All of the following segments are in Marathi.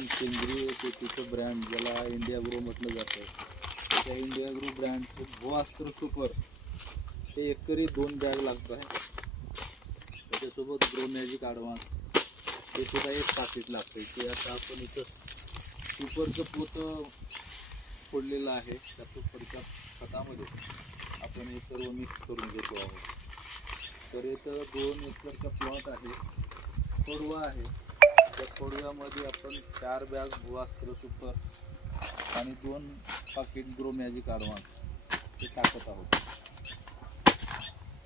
आपण सेंद्रिय शेतीचं ब्रँड ज्याला इंडिया ग्रो म्हटलं जातं, त्या इंडिया ग्रो ब्रँडचं भुआस्त्र सुपर हे एकरी 2 बॅग लागत आहे. त्याच्यासोबत ग्रो मॅजिक ॲडव्हान्स हे सुद्धा 1 पाकिट लागतं. ते आता आपण इथं सुपरचं पोतं फोडलेलं आहे, त्या सुपरच्या खतामध्ये आपण हे सर्व मिक्स करून घेतो आहोत. तर इथं 2 एकरचा प्लॉट आहे, खोडवा आहे. त्या खोडव्यामध्ये आपण 4 बॅग भुआस्त्र सुपर आणि 2 पाकिट ग्रो मॅजिक ॲडव्हान्स हे टाकत आहोत.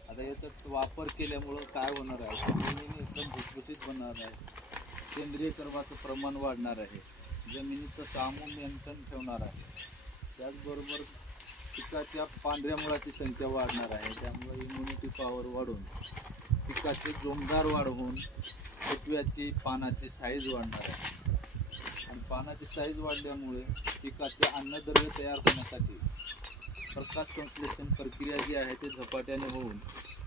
आता याचा वापर केल्यामुळं काय होणार आहे, जमीन एकदम भुसभुशीत बनणार आहे, सेंद्रिय कर्माचं प्रमाण वाढणार आहे, जमिनीचं सामूहिक ठेवणार आहे. त्याचबरोबर पिकाच्या पांढऱ्या मुळाची संख्या वाढणार आहे. त्यामुळे इम्युनिटी पॉवर वाढून पिकाची जोमदार वाढ होऊन फुटव्याची पानाची साईज वाढणार आहे. आणि पानाची साईज वाढल्यामुळे पिकाचे अन्नद्रव्य तयार होण्यासाठी प्रकाश संश्लेषण प्रक्रिया जी आहे ते झपाट्याने होऊन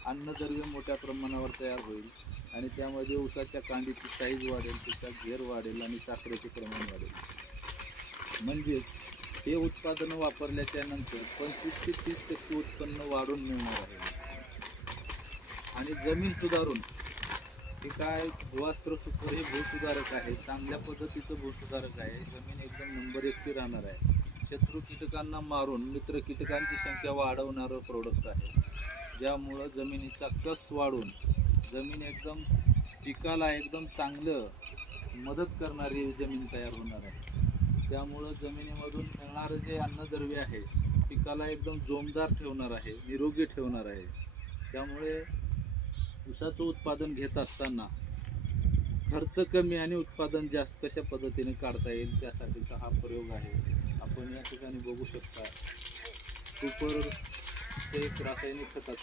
अन्नद्रव्य मोठ्या प्रमाणावर तयार होईल आणि त्यामध्ये ऊसाच्या कांडीची साईज वाढेल, त्याचा घेर वाढेल आणि साखरेचे प्रमाण वाढेल. म्हणजेच हे उत्पादन वापरल्याच्या नंतर 25 ते 30% उत्पन्न वाढून मिळणार आहे. आणि जमीन सुधारून हे काय भुआस्त्र सुपर हे भूसुधारक आहे, चांगल्या पद्धतीचं भूसुधारक आहे. जमीन एकदम नंबर 1 ची राहणार आहे. शत्रू कीटकांना मारून मित्र कीटकांची संख्या वाढवणारं प्रोडक्ट आहे, ज्यामुळं जमिनीचा कस वाढून जमीन एकदम पिकाला एकदम चांगलं मदत करणारी जमीन तयार होणार आहे. त्यामुळं जमिनीमधून मिळणारं जे अन्नद्रव्य आहे पिकाला एकदम जोमदार ठेवणार आहे, निरोगी ठेवणार आहे. त्यामुळे ऊसाचं उत्पादन घेत असताना खर्च कमी आणि उत्पादन जास्त कशा पद्धतीने काढता येईल त्यासाठीचा हा प्रयोग आहे. आपण या ठिकाणी बघू शकता सुपर एक रासायनिक खताचं